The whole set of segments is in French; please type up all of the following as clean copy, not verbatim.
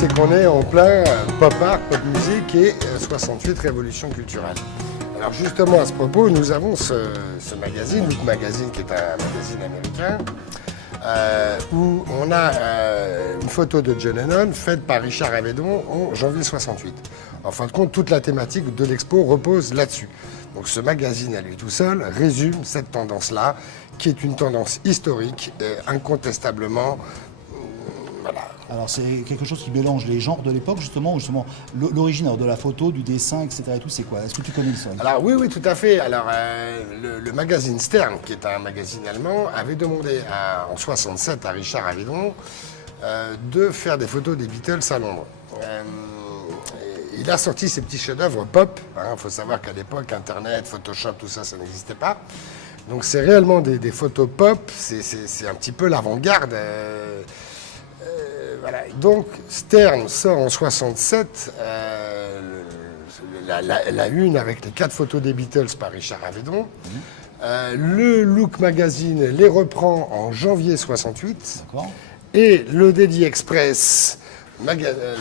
c'est qu'on est en plein pop art, pop musique et 68 révolution culturelle. Alors justement à ce propos, nous avons ce magazine, Look Magazine, qui est un magazine américain, où on a une photo de John Lennon faite par Richard Avedon en janvier 68. En fin de compte, toute la thématique de l'expo repose là-dessus. Donc ce magazine à lui tout seul résume cette tendance-là, qui est une tendance historique, incontestablement. Voilà. Alors c'est quelque chose qui mélange les genres de l'époque justement l'origine de la photo, du dessin, etc. et tout, c'est quoi? Est-ce que tu connais l'histoire? Alors oui, tout à fait. Alors le magazine Stern, qui est un magazine allemand, avait demandé en 67 à Richard Avedon de faire des photos des Beatles à Londres. Il a sorti ses petits chefs-d'œuvre pop. Il faut savoir qu'à l'époque, Internet, Photoshop, tout ça, ça n'existait pas. Donc c'est réellement des photos pop. C'est un petit peu l'avant-garde. Voilà. Donc Stern sort en 67 la une avec les 4 photos des Beatles par Richard Avedon. Le Look Magazine les reprend en janvier 68. Et le Daily Express,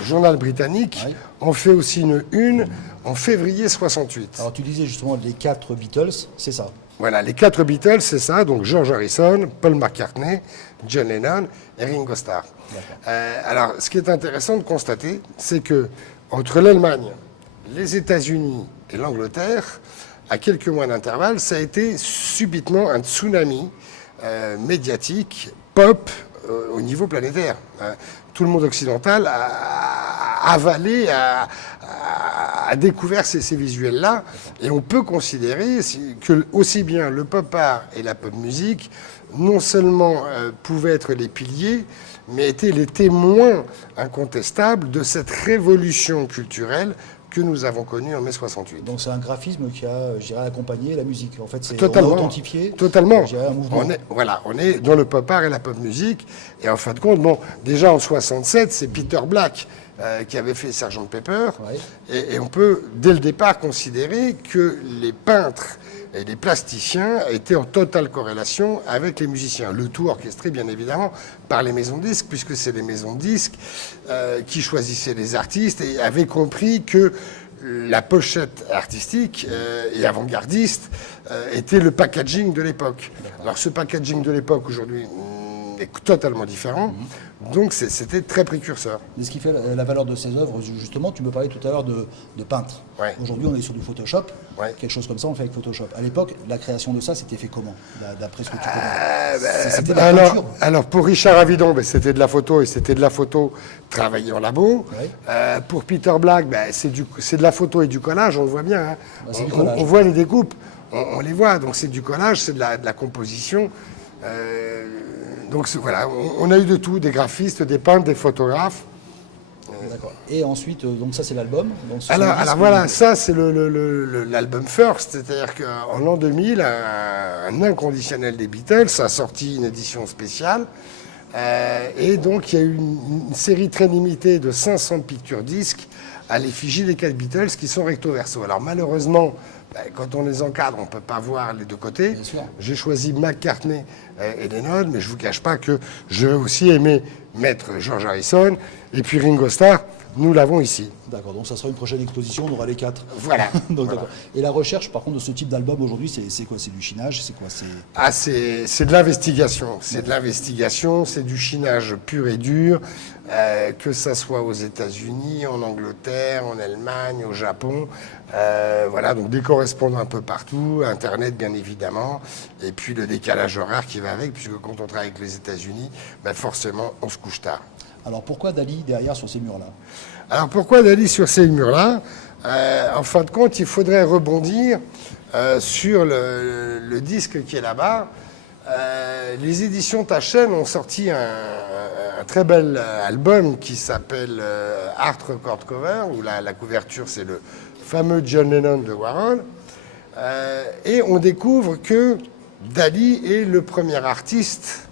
journal britannique, en fait aussi une en février 68. Alors tu disais justement les 4 Beatles, c'est ça? Voilà, les 4 Beatles, c'est ça. Donc George Harrison, Paul McCartney, John Lennon et Ringo Starr. Alors, ce qui est intéressant de constater, c'est que entre l'Allemagne, les États-Unis et l'Angleterre, à quelques mois d'intervalle, ça a été subitement un tsunami médiatique, pop, au niveau planétaire. Tout le monde occidental a avalé, a découvert ces visuels-là, et on peut considérer que aussi bien le pop art et la pop musique non seulement pouvaient être les piliers, mais étaient les témoins incontestables de cette révolution culturelle que nous avons connue en mai 68. Donc c'est un graphisme qui a, je dirais, accompagné la musique. En fait, c'est authentifié. Totalement. Un mouvement. On est dans le pop art et la pop musique. Et en fin de compte, déjà en 67, c'est Peter Black qui avait fait Sgt Pepper. Et on peut, dès le départ, considérer que les peintres et les plasticiens étaient en totale corrélation avec les musiciens. Le tout orchestré, bien évidemment, par les maisons de disques, puisque c'est les maisons de disques qui choisissaient les artistes et avaient compris que la pochette artistique et avant-gardiste était le packaging de l'époque. Alors ce packaging de l'époque, aujourd'hui, est totalement différent. Donc c'était très précurseur. Mais ce qui fait la valeur de ces œuvres, justement, tu me parlais tout à l'heure de peintre. Aujourd'hui, on est sur du Photoshop. Quelque chose comme ça, on fait avec Photoshop. À l'époque, la création de ça, c'était fait comment, d'après ce que tu connais? C'était de la peinture. Alors, pour Richard Avedon, c'était de la photo, et c'était de la photo travaillée en labo. Pour Peter Black, c'est de la photo et du collage, on le voit bien. On voit les découpes, on les voit. Donc c'est du collage, c'est de la composition. Donc voilà, on a eu de tout, des graphistes, des peintres, des photographes. D'accord. Et ensuite, donc ça c'est l'album. Alors voilà, ça c'est l'album First, c'est-à-dire qu'en l'an 2000, un inconditionnel des Beatles a sorti une édition spéciale. Et donc il y a eu une série très limitée de 500 pictures disques à l'effigie des 4 Beatles qui sont recto verso. Alors malheureusement, quand on les encadre, on ne peut pas voir les deux côtés. J'ai choisi McCartney et Lennon, mais je ne vous cache pas que j'ai aussi aimé mettre George Harrison et puis Ringo Starr. Nous l'avons ici. D'accord, donc ça sera une prochaine exposition, on aura les 4. Voilà. Donc, voilà. Et la recherche, par contre, de ce type d'album aujourd'hui, c'est quoi? C'est du chinage? C'est quoi? C'est de l'investigation. C'est de l'investigation, c'est du chinage pur et dur, que ça soit aux États-Unis, en Angleterre, en Allemagne, au Japon. Voilà, donc des correspondants un peu partout, Internet bien évidemment, et puis le décalage horaire qui va avec, puisque quand on travaille avec les États-Unis, forcément on se couche tard. Alors pourquoi Dali derrière sur ces murs-là? Alors pourquoi Dali sur ces murs-là? En fin de compte, il faudrait rebondir sur le disque qui est là-bas. Les éditions Taschen ont sorti un très bel album qui s'appelle Art Record Cover, où la couverture c'est le fameux John Lennon de Warhol. Et on découvre que Dali est le premier artiste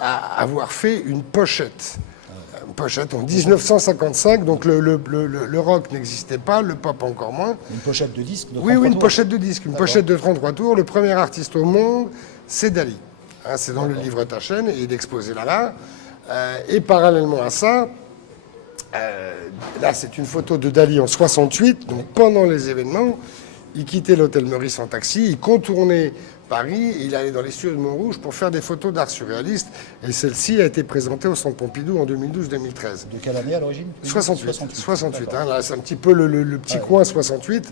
à avoir fait une pochette. Une pochette en 1955, donc le rock n'existait pas, le pop encore moins. Une pochette de disque de 33 Oui, une tours. pochette de disque, une pochette de 33 tours. Le premier artiste au monde, c'est Dali. C'est dans le livre Taschen, et il est exposé là-bas. Et parallèlement à ça, Là, c'est une photo de Dali en 68, donc pendant les événements. Il quittait l'hôtel Meurice en taxi, il contournait Paris, il allait dans les studios de Montrouge pour faire des photos d'art surréaliste. Et celle-ci a été présentée au Centre Pompidou en 2012-2013. De quelle année à l'origine? 68. Hein, là, c'est un petit peu le petit coin 68.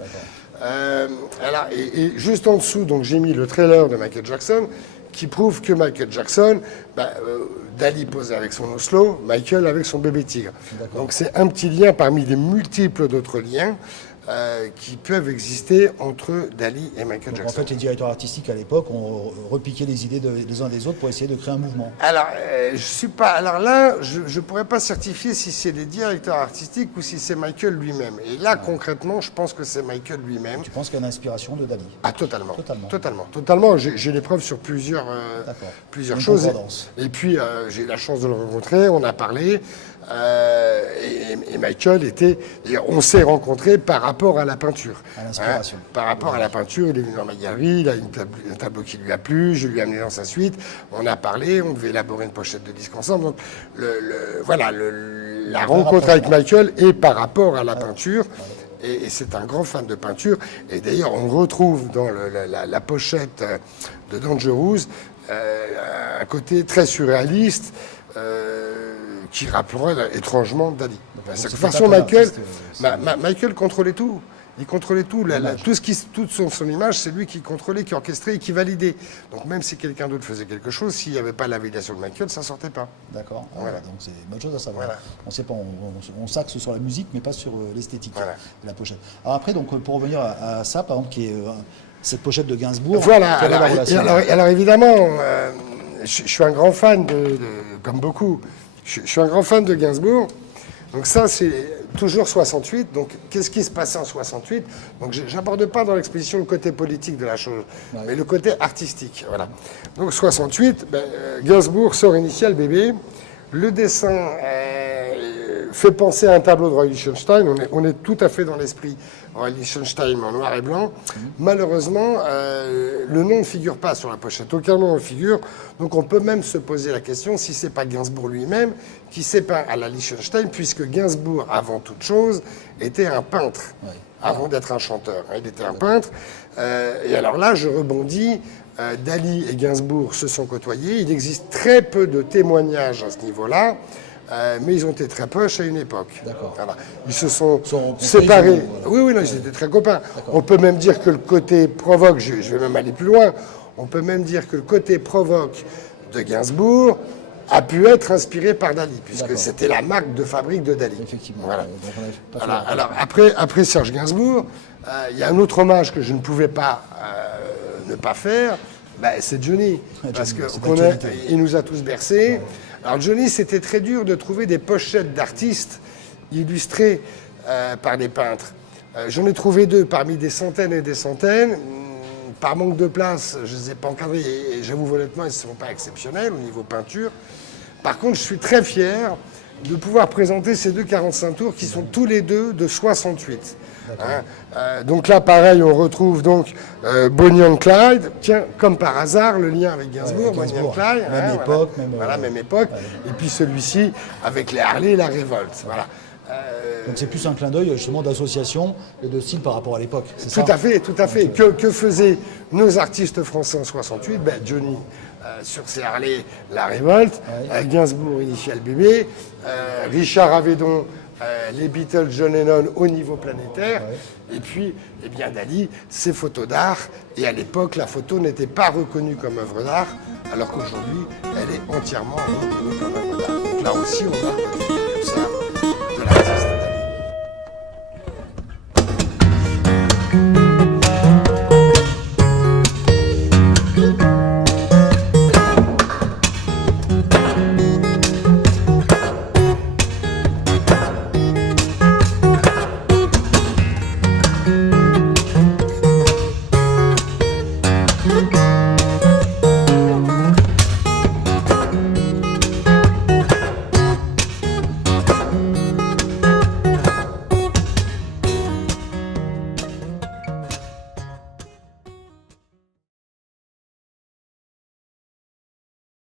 Alors, et juste en dessous, donc j'ai mis le trailer de Michael Jackson, qui prouve que Michael Jackson, Dali posait avec son Oslo, Michael avec son bébé tigre. Donc c'est un petit lien parmi des multiples d'autres liens qui peuvent exister entre Dali et Michael Jackson. En fait, les directeurs artistiques à l'époque ont repiqué les idées des uns des autres pour essayer de créer un mouvement. Alors, je suis pas. Alors là, je pourrais pas certifier si c'est les directeurs artistiques ou si c'est Michael lui-même. Et là, concrètement, je pense que c'est Michael lui-même. Tu penses qu'il y a une inspiration de Dali? Ah, totalement. J'ai les preuves sur plusieurs choses. Et puis, j'ai eu la chance de le rencontrer. On a parlé. Et Michael était. Et on s'est rencontrés par rapport à la peinture. À l'inspiration. Par rapport à la peinture, il est venu dans ma galerie, il a un tableau qui lui a plu, je lui ai amené dans sa suite. On a parlé, on devait élaborer une pochette de disque ensemble. Donc, la rencontre avec Michael est par rapport à la peinture. Et c'est un grand fan de peinture. Et d'ailleurs, on retrouve dans la pochette de Dangerous un côté très surréaliste. Qui rappellerait étrangement Dali. De toute façon, Michael contrôlait tout. Il contrôlait tout. Toute son image, c'est lui qui contrôlait, qui orchestrait et qui validait. Donc même si quelqu'un d'autre faisait quelque chose, s'il n'y avait pas la validation de Michael, ça ne sortait pas. D'accord. Voilà. Donc c'est une bonne chose à savoir. Voilà. On sait pas, on s'axe sur la musique, mais pas sur l'esthétique de la pochette. Alors après, donc, pour revenir à ça, par exemple, qui est cette pochette de Gainsbourg. Voilà. Alors évidemment, je suis un grand fan comme beaucoup. Je suis un grand fan de Gainsbourg. Donc ça, c'est toujours 68. Donc qu'est-ce qui se passait en 68? Donc j'aborde pas dans l'exposition le côté politique de la chose, mais le côté artistique. Voilà. Donc 68, Gainsbourg sort Initial bébé. Le dessin fait penser à un tableau de Roy Lichtenstein. On est tout à fait dans l'esprit Roy Lichtenstein en noir et blanc. Malheureusement, le nom ne figure pas sur la pochette. Aucun nom ne figure. Donc on peut même se poser la question si c'est pas Gainsbourg lui-même qui s'est peint à la Lichtenstein, puisque Gainsbourg, avant toute chose, était un peintre, avant d'être un chanteur. Il était un peintre. Et alors là, je rebondis. Dali et Gainsbourg se sont côtoyés. Il existe très peu de témoignages à ce niveau-là. Mais ils ont été très proches à une époque. Voilà. Ils se sont séparés. Oui, non, ils étaient très copains. On peut même dire que le côté provoque, je vais même aller plus loin, on peut même dire que le côté provoque de Gainsbourg a pu être inspiré par Dali, puisque c'était la marque de fabrique de Dali. Effectivement. Voilà. Alors après Serge Gainsbourg, il y a un autre hommage que je ne pouvais pas ne pas faire, c'est Johnny, parce qu'il nous a tous bercés. Alors Johnny, c'était très dur de trouver des pochettes d'artistes illustrées par des peintres. J'en ai trouvé 2 parmi des centaines et des centaines. Par manque de place, je ne les ai pas encadrés et j'avoue honnêtement, ils ne sont pas exceptionnels au niveau peinture. Par contre, je suis très fier de pouvoir présenter ces 2 45 tours qui sont tous les 2 de 68. Donc là, pareil, on retrouve donc Bonnie and Clyde. Tiens, comme par hasard, le lien avec Gainsbourg, Bonnie and Clyde. Même époque. Même époque. Et puis celui-ci avec les Harley et la révolte. Voilà. Donc c'est plus un clin d'œil justement d'association et de style par rapport à l'époque. Tout à fait. Que faisaient nos artistes français en 68? Johnny sur ses Harley, la révolte. Gainsbourg, Initial bébé. Richard Avedon, les Beatles, John Lennon au niveau planétaire. Et puis, Dali, ses photos d'art. Et à l'époque, la photo n'était pas reconnue comme œuvre d'art, alors qu'aujourd'hui, elle est entièrement reconnue comme œuvre d'art. Donc là aussi, on a